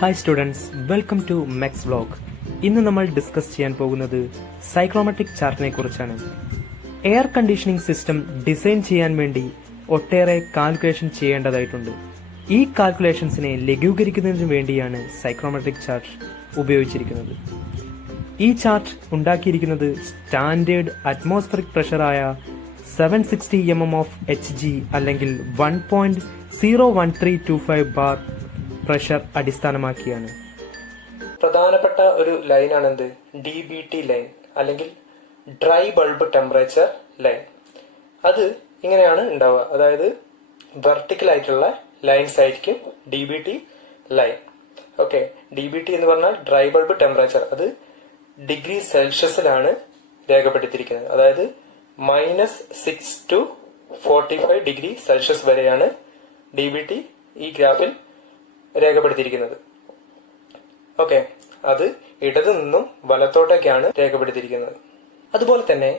Hi students, welcome to Mechs vlog. ഇന്ന് നമ്മൾ discuss ചെയ്യാൻ പോകുന്നത് സൈക്ലോമാറ്റിക് ചാർട്ടിനെ കുറിച്ചാണ്. എയർ കണ്ടീഷനിങ് സിസ്റ്റം ഡിസൈൻ ചെയ്യാൻ വേണ്ടി ഒട്ടേറെ കാൽക്കുലേഷൻ ചെയ്യേണ്ടതായിട്ടുണ്ട്. ഈ കാൽക്കുലേഷൻസിനെ ലഘൂകരിക്കുന്നതിന് വേണ്ടിയാണ് സൈക്ലോമാറ്റിക് ചാർട്ട് ഉപയോഗിച്ചിരിക്കുന്നത്. ഈ ചാർട്ട് ഉണ്ടാക്കിയിരിക്കുന്നത് standard atmospheric പ്രഷറായ 760 mm of Hg അല്ലെങ്കിൽ 1.01325 ബാർ പ്രഷർ അടിസ്ഥാനമാക്കിയാണ്. പ്രധാനപ്പെട്ട ഒരു ലൈനാണ് എന്ത്? DBT ലൈൻ അല്ലെങ്കിൽ ഡ്രൈ ബൾബ് ടെമ്പറേച്ചർ ലൈൻ. അത് ഇങ്ങനെയാണ് ഉണ്ടാവുക. അതായത് വെർട്ടിക്കൽ ആയിട്ടുള്ള ലൈൻസ് ആയിരിക്കും DBT ലൈൻ. ഓക്കെ, DBT എന്ന് പറഞ്ഞാൽ ഡ്രൈ ബൾബ് ടെമ്പറേച്ചർ. അത് ഡിഗ്രി സെൽഷ്യസിലാണ് രേഖപ്പെടുത്തിയിരിക്കുന്നത്. അതായത് -6 to 45 ഡിഗ്രി സെൽഷ്യസ് വരെയാണ് DBT ഈ ഗ്രാഫിൽ രേഖപ്പെടുത്തിയിരിക്കുന്നത്. ഓക്കെ, അത് ഇടതു നിന്നും വലത്തോട്ടേക്കാണ് രേഖപ്പെടുത്തിയിരിക്കുന്നത്. അതുപോലെ തന്നെ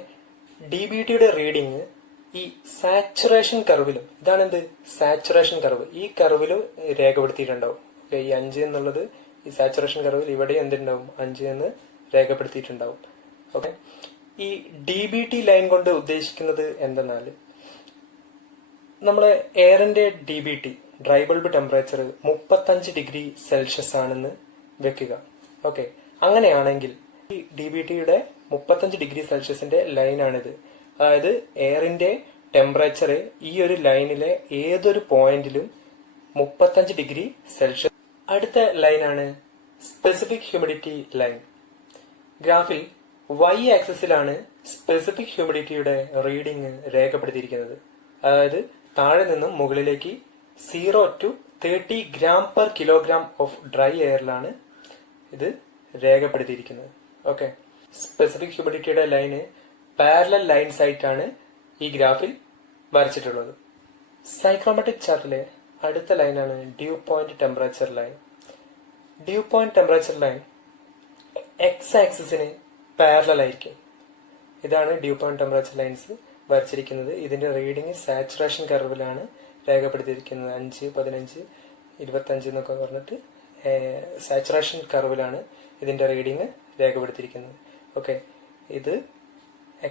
DBTയുടെ റീഡിങ് ഈ സാച്ചുറേഷൻ കർവിലും, ഇതാണ് എന്ത്? Saturation curve. ഈ കർവിലും രേഖപ്പെടുത്തിയിട്ടുണ്ടാവും. ഓക്കെ, ഈ 5 എന്നുള്ളത് ഈ സാച്ചുറേഷൻ കർവിൽ ഇവിടെ എന്തുണ്ടാവും? 5 എന്ന് രേഖപ്പെടുത്തിയിട്ടുണ്ടാവും. ഓക്കെ, ഈ DBT ലൈൻ കൊണ്ട് ഉദ്ദേശിക്കുന്നത് എന്തെന്നാൽ, നമ്മളെ എയറിന്റെ DBT dry bulb temperature 35 degree Celsius ആണെന്ന് വെക്കുക. ഓക്കെ, അങ്ങനെയാണെങ്കിൽ ഈ DBTയുടെ 35 ഡിഗ്രി സെൽഷ്യസിന്റെ ലൈനാണിത്. അതായത് എയറിന്റെ ടെമ്പറേച്ചർ ഈ ഒരു ലൈനിലെ ഏതൊരു പോയിന്റിലും 35 ഡിഗ്രി സെൽഷ്യസ്. അടുത്ത ലൈനാണ് സ്പെസിഫിക് ഹ്യൂമിഡിറ്റി ലൈൻ. ഗ്രാഫിൽ Y ആക്സിസിലാണ് സ്പെസിഫിക് ഹ്യൂമിഡിറ്റിയുടെ റീഡിംഗ് രേഖപ്പെടുത്തിയിരിക്കുന്നത്. അതായത് താഴെ നിന്നും മുകളിലേക്ക് 0 to 30 gram per kilogram of dry എയറിലാണ് ഇത് രേഖപ്പെടുത്തിയിരിക്കുന്നത്. ഓക്കെ, സ്പെസിഫിക് ഹ്യൂമിഡിറ്റിയുടെ ലൈന് പാരലൽ ലൈൻസ് ആയിട്ടാണ് ഈ ഗ്രാഫിൽ വരച്ചിട്ടുള്ളത്. സൈക്ലോമാറ്റിക് ചാർട്ടിലെ അടുത്ത ലൈനാണ് dew point temperature line. Dew point temperature line X ആക്സിസിന് പാരലൽ ആയിരിക്കും. ഇതാണ് ഡ്യൂ പോയിന്റ് ടെമ്പറേച്ചർ ലൈൻസ് വരച്ചിരിക്കുന്നത്. ഇതിന്റെ റീഡിംഗ് സാച്ചുറേഷൻ കർവിലാണ് രേഖപ്പെടുത്തിയിരിക്കുന്നത്. 5, 15, 25 എന്നൊക്കെ പറഞ്ഞിട്ട് സാച്ചുറേഷൻ കർവിലാണ് ഇതിന്റെ റീഡിംഗ് രേഖപ്പെടുത്തിയിരിക്കുന്നത്. ഓക്കെ, ഇത്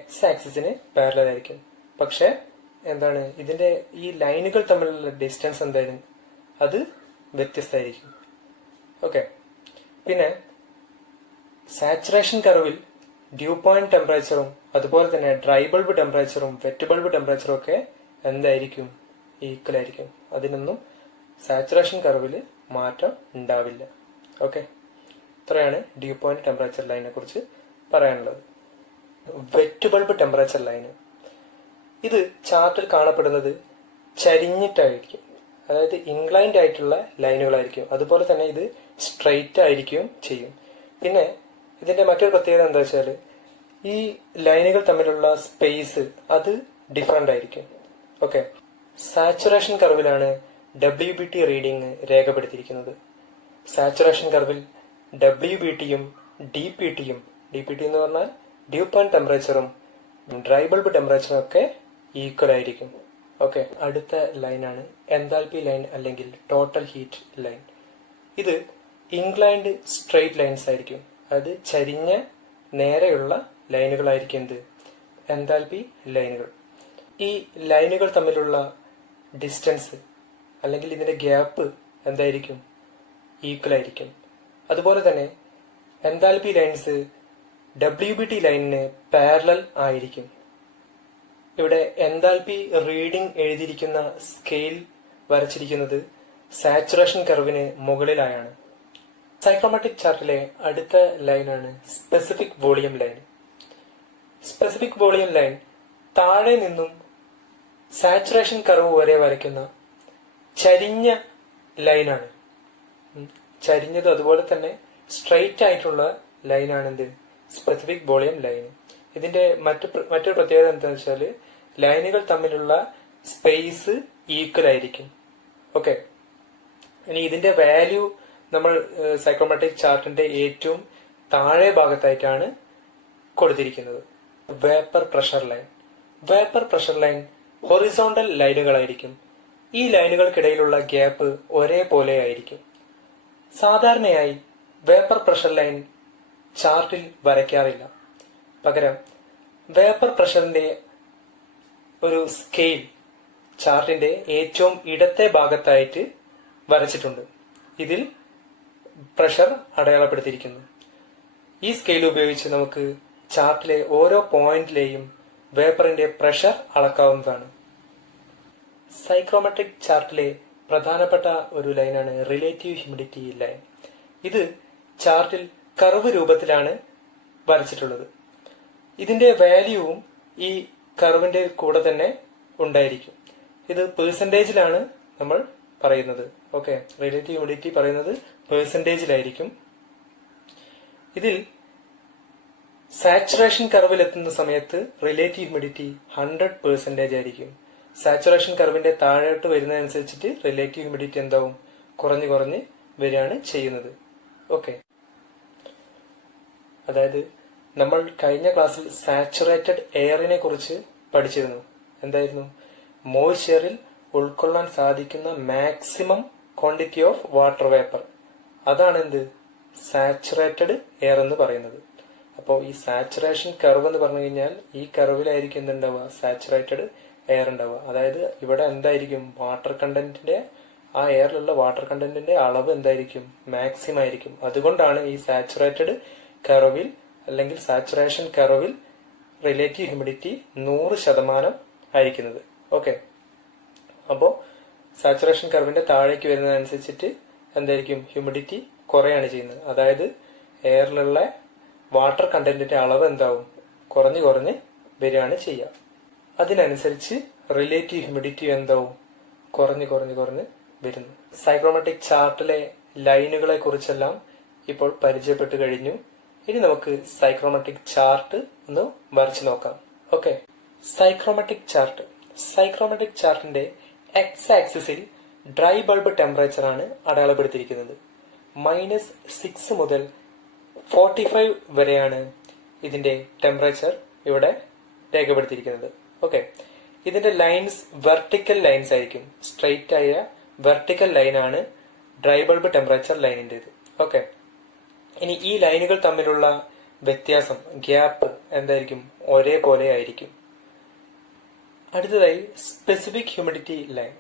X ആക്സിസിന് പാരലൽ ആയിരിക്കും. പക്ഷെ എന്താണ്, ഇതിന്റെ ഈ ലൈനുകൾ തമ്മിലുള്ള ഡിസ്റ്റൻസ് എന്തായാലും അത് വ്യത്യസ്തമായിരിക്കും. ഓക്കെ, പിന്നെ സാച്ചുറേഷൻ കർവിൽ ഡ്യൂ പോയിന്റ് ടെമ്പറേച്ചറും അതുപോലെ തന്നെ ഡ്രൈ ബൾബ് ടെമ്പറേച്ചറും വെറ്റ് ബൾബ് ടെമ്പറേച്ചറും ഒക്കെ എന്തായിരിക്കും? ഈക്വൽ ആയിരിക്കും. അതിനൊന്നും സാച്ചുറേഷൻ കർവിൽ മാറ്റം ഉണ്ടാവില്ല. ഓക്കെ, ഇത്രയാണ് ഡ്യൂ പോയിന്റ് ടെമ്പറേച്ചർ ലൈനെ കുറിച്ച് പറയാനുള്ളത്. വെറ്റ് ബൾബ് ടെമ്പറേച്ചർ ലൈന്, ഇത് ചാർട്ടിൽ കാണപ്പെടുന്നത് ചരിഞ്ഞിട്ടായിരിക്കും. അതായത് ഇൻക്ലൈൻഡ് ആയിട്ടുള്ള ലൈനുകളായിരിക്കും. അതുപോലെ തന്നെ ഇത് സ്ട്രെയിറ്റ് ആയിരിക്കും ചെയ്യും. പിന്നെ ഇതിന്റെ മറ്റൊരു പ്രത്യേകത എന്താ വെച്ചാൽ, ഈ ലൈനുകൾ തമ്മിലുള്ള സ്പേസ് അത് ഡിഫറെന്റ് ആയിരിക്കും. ഓക്കെ, സാച്ചുറേഷൻ കർവിലാണ് WBT റീഡിംഗ് രേഖപ്പെടുത്തിയിരിക്കുന്നത്. സാച്ചുറേഷൻ കർവിൽ WBTയും DPTയും, DPT എന്ന് പറഞ്ഞാൽ ഡ്യൂ പോയിന്റ് ടെമ്പറേച്ചറും ഡ്രൈ ബൾബ് ടെമ്പറേച്ചറും ഒക്കെ ഈക്വൽ ആയിരിക്കും. ഓക്കെ, അടുത്ത ലൈനാണ് എൻതാൽപി ലൈൻ അല്ലെങ്കിൽ ടോട്ടൽ ഹീറ്റ് ലൈൻ. ഇത് ഇൻക്ലൈൻഡ് സ്ട്രെയിറ്റ് ലൈൻസ് ആയിരിക്കും. അത് ചരിഞ്ഞ നേരെയുള്ള ലൈനുകളായിരിക്കും എന്ത്? എൻതാൽപി ലൈനുകൾ. ഈ ലൈനുകൾ തമ്മിലുള്ള ഡിസ്റ്റൻസ് അല്ലെങ്കിൽ ഇതിന്റെ ഗ്യാപ്പ് എന്തായിരിക്കും? ഈക്വൽ ആയിരിക്കും. അതുപോലെ തന്നെ എൻതാൽപി ലൈൻസ് WBT ലൈനിന് പാരലൽ ആയിരിക്കും. ഇവിടെ എൻതാൽപി റീഡിംഗ് എഴുതിയിരിക്കുന്ന സ്കെയിൽ വരച്ചിരിക്കുന്നത് സാച്ചുറേഷൻ കർവിന് മുകളിലായാണ്. സൈക്ലോമാറ്റിക് ചാർട്ടിലെ അടുത്ത ലൈനാണ് specific volume line. Specific volume line താഴെ നിന്നും സാച്ചുറേഷൻ കർവ് വരെ വരയ്ക്കുന്ന ചരിഞ്ഞ ലൈനാണ്. ചരിഞ്ഞത് അതുപോലെ തന്നെ സ്ട്രെയിറ്റ് ആയിട്ടുള്ള ലൈനാണ് എന്ത്? Specific volume line. ഇതിന്റെ മറ്റൊരു പ്രത്യേകത എന്താണെന്ന് വെച്ചാൽ, ലൈനുകൾ തമ്മിലുള്ള സ്പേസ് ഈക്വൽ ആയിരിക്കും. ഓക്കെ, ഇനി ഇതിന്റെ വാല്യൂ നമ്മൾ സൈക്ലോമാറ്റിക് ചാർട്ടിന്റെ ഏറ്റവും താഴെ ഭാഗത്തായിട്ടാണ് കൊടുത്തിരിക്കുന്നത്. Vapour pressure line. Vapour pressure line horizontal ലൈനുകളായിരിക്കും. ഈ ലൈനുകൾക്കിടയിലുള്ള ഗ്യാപ്പ് ഒരേപോലെ ആയിരിക്കും. സാധാരണയായി വേപ്പർ പ്രഷർ ലൈൻ ചാർട്ടിൽ വരയ്ക്കാറില്ല. പകരം വേപ്പർ പ്രഷറിന്റെ ഒരു സ്കെയിൽ ചാർട്ടിന്റെ ഏറ്റവും ഇടത്തെ ഭാഗത്തായിട്ട് വരച്ചിട്ടുണ്ട്. ഇതിൽ പ്രഷർ അടയാളപ്പെടുത്തിയിരിക്കുന്നു. ഈ സ്കെയിൽ ഉപയോഗിച്ച് നമുക്ക് ചാർട്ടിലെ ഓരോ പോയിന്റിലെയും വേപ്പറിന്റെ പ്രഷർ അളക്കാവുന്നതാണ്. സൈക്രോമെട്രിക് ചാർട്ടിലെ പ്രധാനപ്പെട്ട ഒരു ലൈനാണ് റിലേറ്റീവ് ഹ്യൂമിഡിറ്റി ലൈൻ. ഇത് ചാർട്ടിൽ കർവ് രൂപത്തിലാണ് വരച്ചിട്ടുള്ളത്. ഇതിന്റെ വാല്യൂവും ഈ കർവിന്റെ കൂടെ തന്നെ ഉണ്ടായിരിക്കും. ഇത് പെർസെന്റേജിലാണ് നമ്മൾ പറയുന്നത്. ഓക്കെ, റിലേറ്റീവ് ഹ്യൂമിഡിറ്റി പറയുന്നത് പെർസെന്റേജിലായിരിക്കും. ഇതിൽ സാച്ചുറേഷൻ കർവിൽ എത്തുന്ന സമയത്ത് റിലേറ്റീവ് ഹ്യൂമിഡിറ്റി 100% ആയിരിക്കും. സാച്ചുറേഷൻ കർവിന്റെ താഴോട്ട് വരുന്നതനുസരിച്ചിട്ട് റിലേറ്റീവ് ഹ്യൂമിഡിറ്റി എന്താവും, കുറഞ്ഞ് കുറഞ്ഞ് വരികയാണ് ചെയ്യുന്നത്. ഓക്കെ, അതായത് നമ്മൾ കഴിഞ്ഞ ക്ലാസ്സിൽ സാച്ചുറേറ്റഡ് എയറിനെ കുറിച്ച് പഠിച്ചിരുന്നു. എന്തായിരുന്നു? മോയ്സ്ചറിൽ ഉൾക്കൊള്ളാൻ സാധിക്കുന്ന maximum quantity of water vapour, അതാണ് എന്ത്, സാച്ചുറേറ്റഡ് എയർ എന്ന് പറയുന്നത്. അപ്പോൾ ഈ സാച്ചുറേഷൻ കർവ് എന്ന് പറഞ്ഞു കഴിഞ്ഞാൽ ഈ കർവിലായിരിക്കും എന്തുണ്ടാവുക, സാച്ചുറേറ്റഡ് എയർ ഉണ്ടാവുക. അതായത് ഇവിടെ എന്തായിരിക്കും, വാട്ടർ കണ്ടന്റിന്റെ, ആ എയറിലുള്ള വാട്ടർ കണ്ടന്റിന്റെ അളവ് എന്തായിരിക്കും, മാക്സിമം ആയിരിക്കും. അതുകൊണ്ടാണ് ഈ സാച്ചുറേറ്റഡ് കർവിൽ അല്ലെങ്കിൽ സാച്ചുറേഷൻ കർവിൽ റിലേറ്റീവ് ഹ്യൂമിഡിറ്റി 100% ആയിരിക്കുന്നത്. ഓക്കെ, അപ്പോ സാച്ചുറേഷൻ കർവിന്റെ താഴേക്ക് വരുന്നതനുസരിച്ചിട്ട് എന്തായിരിക്കും, ഹ്യൂമിഡിറ്റി കുറയാണ് ചെയ്യുന്നത്. അതായത് എയറിലുള്ള വാട്ടർ കണ്ടന്റിന്റെ അളവ് എന്താവും, കുറഞ്ഞ് കുറഞ്ഞ് വരികയാണ് ചെയ്യുക. അതിനനുസരിച്ച് റിലേറ്റീവ് ഹ്യൂമിഡിറ്റി എന്താവും, കുറഞ്ഞ് കുറഞ്ഞ് കുറഞ്ഞ് വരുന്നു. സൈക്രോമെട്രിക് ചാർട്ടിലെ ലൈനുകളെ കുറിച്ചെല്ലാം ഇപ്പോൾ പരിചയപ്പെട്ടു കഴിഞ്ഞു. ഇനി നമുക്ക് സൈക്രോമെട്രിക് ചാർട്ട് ഒന്ന് വരച്ചു നോക്കാം. Okay, psychrometric chart. സൈക്രോമെട്രിക് ചാർട്ടിന്റെ എക്സ് ആക്സിസിൽ ഡ്രൈ ബൾബ് ടെമ്പറേച്ചർ ആണ് അടയാളപ്പെടുത്തിയിരിക്കുന്നത്. -6 മുതൽ 45 വരെയാണ് ഇതിന്റെ ടെമ്പറേച്ചർ ഇവിടെ രേഖപ്പെടുത്തിയിരിക്കുന്നത്. ഓക്കെ, ഇതിന്റെ ലൈൻസ് വെർട്ടിക്കൽ ലൈൻസ് ആയിരിക്കും. സ്ട്രെയിറ്റ് ആയ വെർട്ടിക്കൽ ലൈനാണ് ഡ്രൈ ബൾബ് ടെമ്പറേച്ചർ ലൈനിന്റേത്. ഓക്കെ, ഇനി ഈ ലൈനുകൾ തമ്മിലുള്ള വ്യത്യാസം, ഗ്യാപ്പ് എന്തായിരിക്കും, ഒരേപോലെ ആയിരിക്കും. അടുത്തതായി specific humidity line.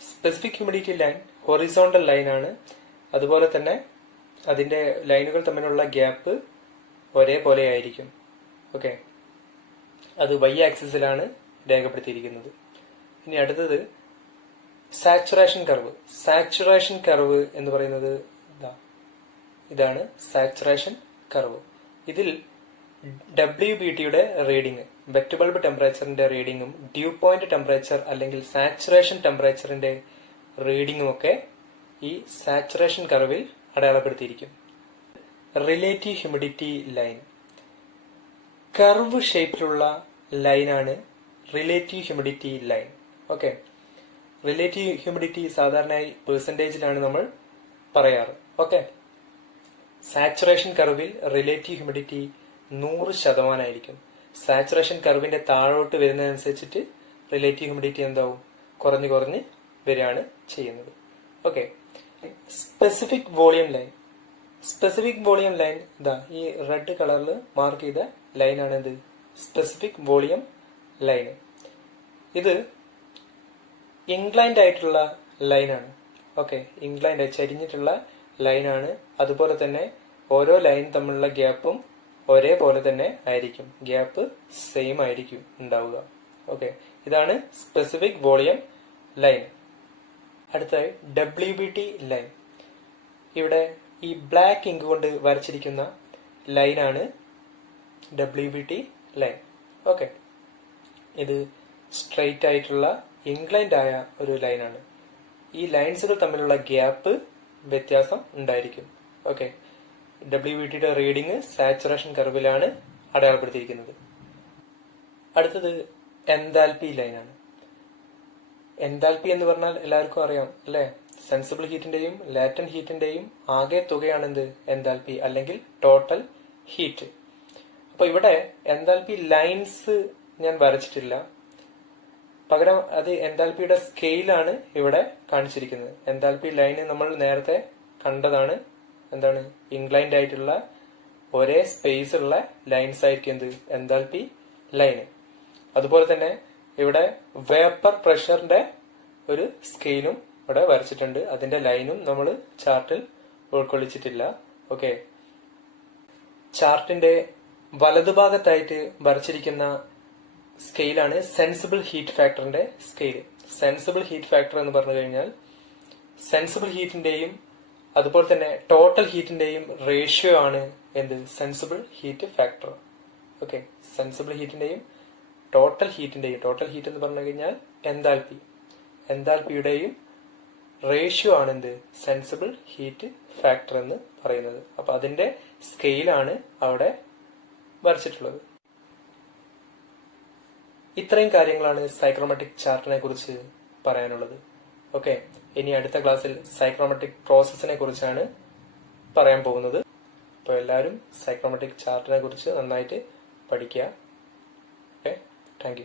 Specific humidity line horizontal line ആണ്. അതുപോലെ തന്നെ അതിന്റെ ലൈനുകൾ തമ്മിലുള്ള ഗ്യാപ്പ് ഒരേപോലെ ആയിരിക്കും. ഓക്കെ, അത് y ആക്സിസിലാണ് രേഖപ്പെടുത്തിയിരിക്കുന്നത്. ഇനി അടുത്തത് സാച്ചുറേഷൻ കർവ്. സാച്ചുറേഷൻ കർവ് എന്ന് പറയുന്നത് ഇതാണ് സാച്ചുറേഷൻ കർവ്. ഇതിൽ WBTയുടെ റീഡിംഗ്, വെറ്റ് ബൾബ് ടെമ്പറേച്ചറിന്റെ റീഡിംഗും ഡ്യൂ പോയിന്റ് ടെമ്പറേച്ചർ അല്ലെങ്കിൽ സാച്ചുറേഷൻ ടെമ്പറേച്ചറിന്റെ റീഡിംഗും ഒക്കെ ഈ സാച്ചുറേഷൻ കർവിൽ അടയാളപ്പെടുത്തിയിരിക്കും. Relative humidity line. കർവ് ഷേപ്പിലുള്ള ലൈനാണ് relative humidity line. Okay, relative humidity സാധാരണയായി പെർസെന്റേജിലാണ് നമ്മൾ പറയാറ്. ഓക്കെ, സാച്ചുറേഷൻ കർവിൽ റിലേറ്റീവ് ഹ്യൂമിഡിറ്റി 100% ആയിരിക്കും. സാച്ചുറേഷൻ കർവിന്റെ താഴോട്ട് വരുന്നതനുസരിച്ചിട്ട് റിലേറ്റീവ് ഹ്യൂമിഡിറ്റി എന്താവും, കുറഞ്ഞ് കുറഞ്ഞ് വരികയാണ് ചെയ്യുന്നത്. Okay, specific volume line. Specific volume line ഇതാ ഈ റെഡ് കളറിൽ മാർക്ക് ചെയ്ത ലൈനാണ് ഇത്, സ്പെസിഫിക് വോളിയം ലൈൻ. ഇത് ഇൻക്ലൈൻഡ് ആയിട്ടുള്ള ലൈനാണ്. ഓക്കെ, ഇൻക്ലൈൻഡ് ചരിഞ്ഞിട്ടുള്ള ലൈനാണ്. അതുപോലെ തന്നെ ഓരോ ലൈൻ തമ്മിലുള്ള ഗ്യാപ്പും ഒരേപോലെ തന്നെ ആയിരിക്കും, ഗ്യാപ്പ് സെയിം ആയിരിക്കും ഉണ്ടാവുക. ഓക്കെ, ഇതാണ് സ്പെസിഫിക് വോളിയം ലൈൻ. അടുത്തായി WBT ലൈൻ. ഇവിടെ ഈ ബ്ലാക്ക് ഇങ്ക് കൊണ്ട് വരച്ചിരിക്കുന്ന ലൈനാണ് WBT ലൈൻ. ഓക്കെ, ഇത് സ്ട്രെയിറ്റ് ആയിട്ടുള്ള ഇൻക്ലൈൻഡ് ആയ ഒരു ലൈനാണ്. ഈ ലൈൻസുകൾ തമ്മിലുള്ള ഗ്യാപ്പ് വ്യത്യാസം ഉണ്ടായിരിക്കും. ഓക്കെ, WBTയുടെ റീഡിംഗ് സാച്ചുറേഷൻ കർവിലാണ് അടയാളപ്പെടുത്തിയിരിക്കുന്നത്. അടുത്തത് എൻതാൽപി ലൈനാണ്. എൻതാൽപി എന്ന് പറഞ്ഞാൽ എല്ലാവർക്കും അറിയാം അല്ലെ, സെൻസിബിൾ ഹീറ്റിന്റെയും ലാറ്റന്റ് ഹീറ്റിന്റെയും ആകെ തുകയാണ് എന്ത്, എൻതാൽപി അല്ലെങ്കിൽ ടോട്ടൽ ഹീറ്റ്. അപ്പൊ ഇവിടെ എൻതാൽപി ലൈൻസ് ഞാൻ വരച്ചിട്ടില്ല, പകരം അത് എൻതാൽപിയുടെ സ്കെയിലാണ് ഇവിടെ കാണിച്ചിരിക്കുന്നത്. എൻതാൽപി ലൈന് നമ്മൾ നേരത്തെ കണ്ടതാണ് എന്താണ് ഇൻക്ലൈൻഡ് ആയിട്ടുള്ള ഒരേ സ്പേസ് ഉള്ള ലൈൻസ് ആയിരിക്കും എന്ത് എൻതാൽപ്പി ലൈന്. അതുപോലെ തന്നെ ഇവിടെ വേപ്പർ പ്രഷറിന്റെ ഒരു സ്കെയിലും ഇവിടെ വരച്ചിട്ടുണ്ട്. അതിന്റെ ലൈനും നമ്മൾ ചാർട്ടിൽ ഉൾക്കൊള്ളിച്ചിട്ടില്ല. ഓക്കെ, ചാർട്ടിന്റെ വലതുഭാഗത്തായിട്ട് വരച്ചിരിക്കുന്ന സ്കെയിലാണ് സെൻസിബിൾ ഹീറ്റ് ഫാക്ടറിന്റെ സ്കെയിൽ. സെൻസിബിൾ ഹീറ്റ് ഫാക്ടർ എന്ന് പറഞ്ഞു കഴിഞ്ഞാൽ സെൻസിബിൾ ഹീറ്റിന്റെയും അതുപോലെ തന്നെ ടോട്ടൽ ഹീറ്റിന്റെയും റേഷ്യോ ആണ് എന്ത് sensible heat factor. Okay, sensible ഹീറ്റിന്റെയും ടോട്ടൽ ഹീറ്റ് എന്ന് പറഞ്ഞു കഴിഞ്ഞാൽ എൻതാൽപ്പിയുടെയും റേഷ്യോ ആണ് എന്ത് സെൻസിബിൾ ഹീറ്റ് ഫാക്ടർ എന്ന് പറയുന്നത്. അപ്പൊ അതിന്റെ സ്കെയിലാണ് അവിടെ വരച്ചിട്ടുള്ളത്. ഇത്രയും കാര്യങ്ങളാണ് സൈക്രോമെട്രിക് ചാർട്ടിനെ കുറിച്ച് പറയാനുള്ളത്. ഓക്കെ, ഇനി അടുത്ത ക്ലാസ്സിൽ സൈക്രോമെട്രിക് പ്രോസസ്സിനെ കുറിച്ചാണ് പറയാൻ പോകുന്നത്. അപ്പോൾ എല്ലാവരും സൈക്രോമെട്രിക് ചാർട്ടിനെ കുറിച്ച് നന്നായിട്ട് പഠിക്കുക. Okay, thank you.